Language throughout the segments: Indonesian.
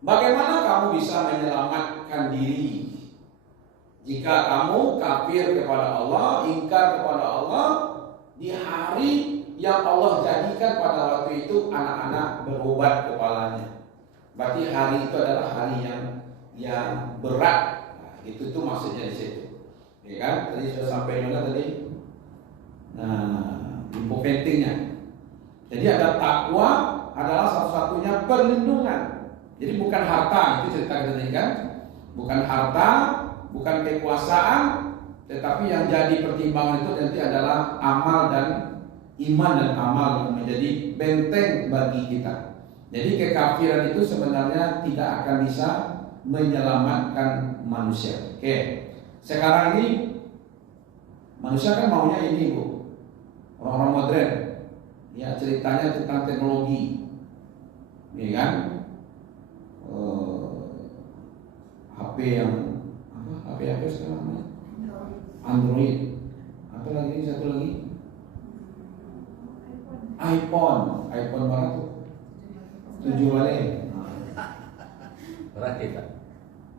Bagaimana kamu bisa menyelamatkan diri jika kamu kafir kepada Allah, ingkar kepada Allah di hari yang Allah jadikan pada waktu itu anak-anak berobat kepalanya? Berarti hari itu adalah hari yang berat. Nah, itu tuh maksudnya di situ. Ya kan? Tadi sudah sampai mana tadi? Nah, info pentingnya. Jadi ada takwa adalah satu-satunya perlindungan. Jadi bukan harta, itu cerita kita tadi kan? Bukan harta, bukan kekuasaan, tetapi yang jadi pertimbangan itu nanti adalah amal dan iman dan amal yang menjadi benteng bagi kita. Jadi kekafiran itu sebenarnya tidak akan bisa menyelamatkan manusia. Oke, sekarang ini manusia kan maunya ini Bu, orang-orang modern. Ya ceritanya tentang teknologi, ya kan? HP yang HP sekarang namanya Android. Apa lagi satu lagi? iPhone berapa tuh? 7 balik. Berat kita.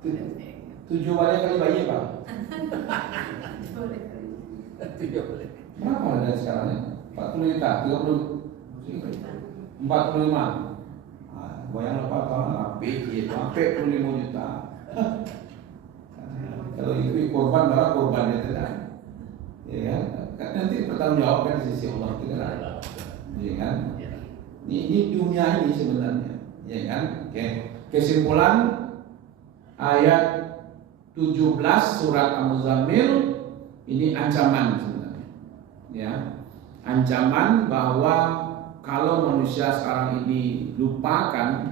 7 balik kali bayi Pak? 7 balik. Berapa ada sekarang ya? 40 juta, 45. Bayang apa HP itu sampai 45 juta. Kalau itu korban berapa korbannya tidak? Ya kan? Nanti pertanggungjawabkan di sisi Allah kita. Ya kan? Ini dunia ini sebenarnya, ya kan? Oke. Kesimpulan ayat 17 surat Al-Muzammil ini ancaman sebenarnya. Ya. Ancaman bahwa kalau manusia sekarang ini lupakan,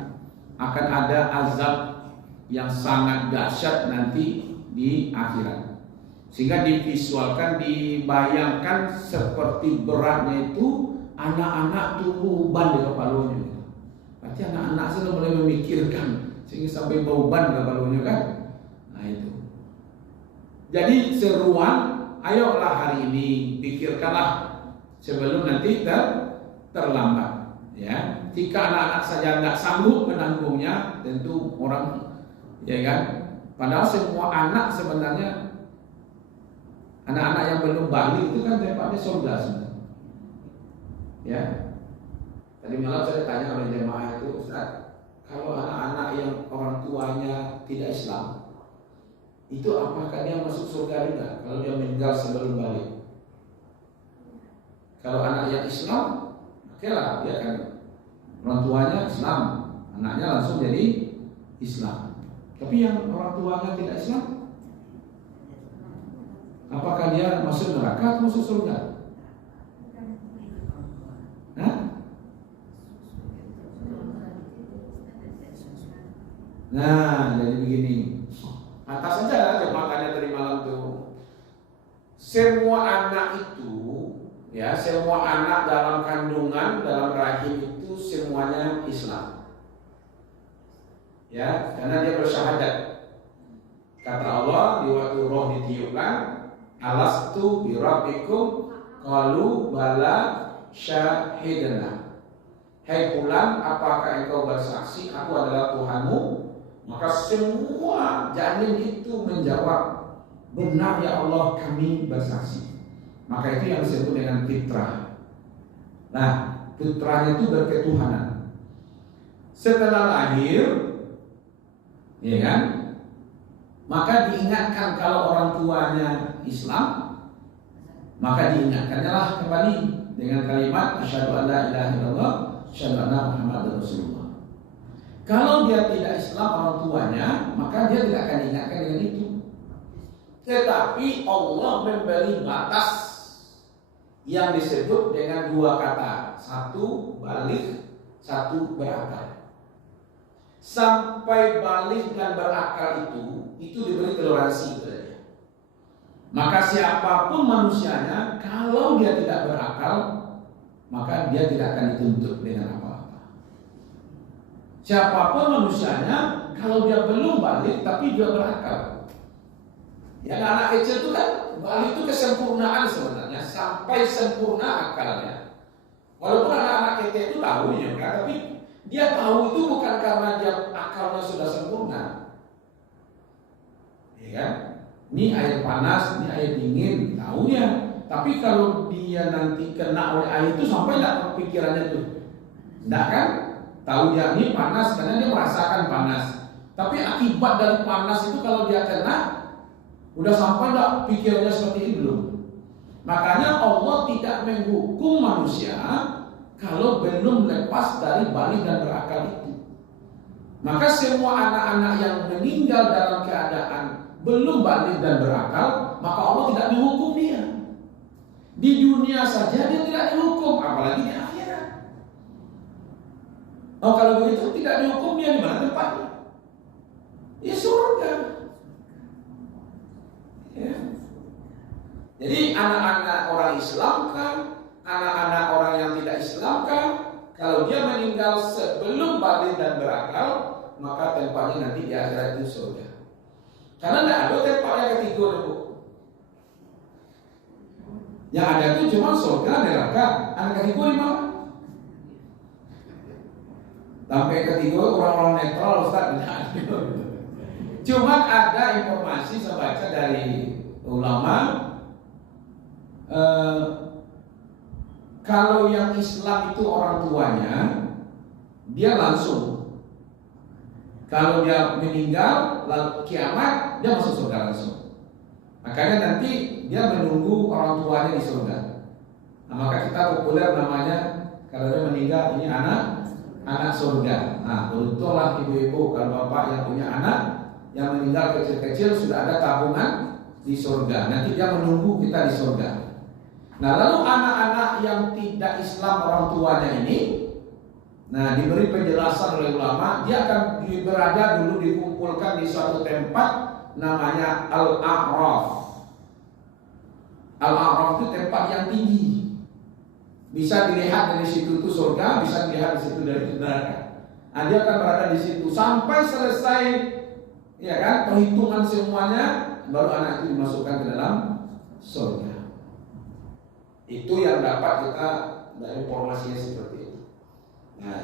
akan ada azab yang sangat dahsyat nanti di akhirat. Sehingga divisualkan, dibayangkan seperti beratnya itu anak-anak tumbuh uban di kepalanya. Berarti anak-anak sudah mulai memikirkan sehingga sampai bau ban di kepalanya kan. Nah itu. Jadi seruan, ayolah hari ini pikirkanlah sebelum nanti terlambat. Ya, jika anak-anak saja tidak sanggup menanggungnya, tentu orang, ya kan. Padahal semua anak sebenarnya, anak-anak yang belum balik itu kan tempatnya surga sebenarnya. Ya, tadi malam saya tanya oleh jemaah itu, Ustaz, kalau anak-anak yang orang tuanya tidak Islam, itu apakah dia masuk surga juga kalau dia meninggal sebelum balik? Kalau anak yang Islam, oke lah, dia kan orang tuanya Islam, anaknya langsung jadi Islam. Tapi yang orang tuanya tidak Islam, apakah dia masuk neraka atau masuk surga? Hah? Nah, jadi begini. Atas saja makanya tadi malam tuh, semua anak itu, ya, semua anak dalam kandungan, dalam rahim itu semuanya Islam. Ya, karena dia bersyahadat. Kata Allah di waktu roh ditiupkan, alastu bi rabbikum qalu bala syahidna. Hai fulan, apakah engkau bersaksi aku adalah Tuhanmu? Maka semua janin itu menjawab, benar ya Allah, kami bersaksi. Maka itu yang disebut dengan fitrah. Nah, fitrahnya itu berketuhanan. Setelah lahir, ya kan, maka diingatkan kalau orang tuanya Islam, maka diingatkannya lah kembali dengan kalimat asyhadu an la ilaha illallah, asyhadu anna Muhammadar Rasulullah. Kalau dia tidak Islam orang tuanya, maka dia tidak akan diingatkan dengan itu. Tetapi Allah memberi batas yang disebut dengan dua kata, satu balik, satu berakal. Sampai balik dan berakal itu diberi toleransi saja. Maka siapapun manusianya, kalau dia tidak berakal, maka dia tidak akan dituntut dengan apa-apa. Siapapun manusianya, kalau dia belum balik tapi dia berakal. Yang anak kecil itu kan balik itu kesempurnaan sebenarnya, sampai sempurna akalnya. Walaupun anak-anak kecil itu tahu ya kan, tapi dia tahu itu bukan karena dia akalnya sudah Ini air panas, ini air dingin, tahu ya. Tapi kalau dia nanti kena oleh air itu sampai tidak pikirannya tuh, tidak kan? Tahu dia ini panas karena dia merasakan panas. Tapi akibat dari panas itu kalau dia kena, udah sampai tidak pikirannya seperti itu belum? Makanya Allah tidak menghukum manusia kalau belum lepas dari balik dan berakal itu. Maka semua anak-anak yang meninggal dalam keadaan belum balik dan berakal, maka Allah tidak menghukum dia. Di dunia saja dia tidak dihukum, apalagi di akhirat. Oh, kalau begitu tidak dihukum, dia di mana tempatnya? Di surga. Ya. Jadi anak-anak orang Islam kan, anak-anak orang yang tidak Islam kan, kalau dia meninggal sebelum balik dan berakal, maka tempatnya nanti di akhirat itu surga. Karena tidak ada tempatnya ketiga, Bu. Yang ada itu cuma surga, neraka. Anak ketiga di mana? Sampai ketiga orang-orang netral, Ustaz. Cuma ada informasi saya baca dari ulama, kalau yang Islam itu orang tuanya, dia langsung. Kalau dia meninggal, lalu kiamat, dia masuk surga langsung. Makanya nanti dia menunggu orang tuanya di surga. Nah, maka kita populer namanya, kalau dia meninggal, ini anak surga. Nah, beruntunglah ibu-ibu kalau bapak yang punya anak yang meninggal kecil-kecil sudah ada tabungan di surga. Nanti dia menunggu kita di surga. Nah, lalu anak-anak yang tidak Islam orang tuanya ini, nah diberi penjelasan oleh ulama, dia akan berada dulu dikumpulkan di suatu tempat namanya Al-A'raf. Al-A'raf itu tempat yang tinggi. Bisa dilihat dari situ itu surga, bisa dilihat di situ dari neraka. Nah, dia akan berada di situ sampai selesai, ya kan, perhitungan semuanya, baru anak itu dimasukkan ke dalam surga. Itu yang dapat kita dari informasinya seperti itu. Nah,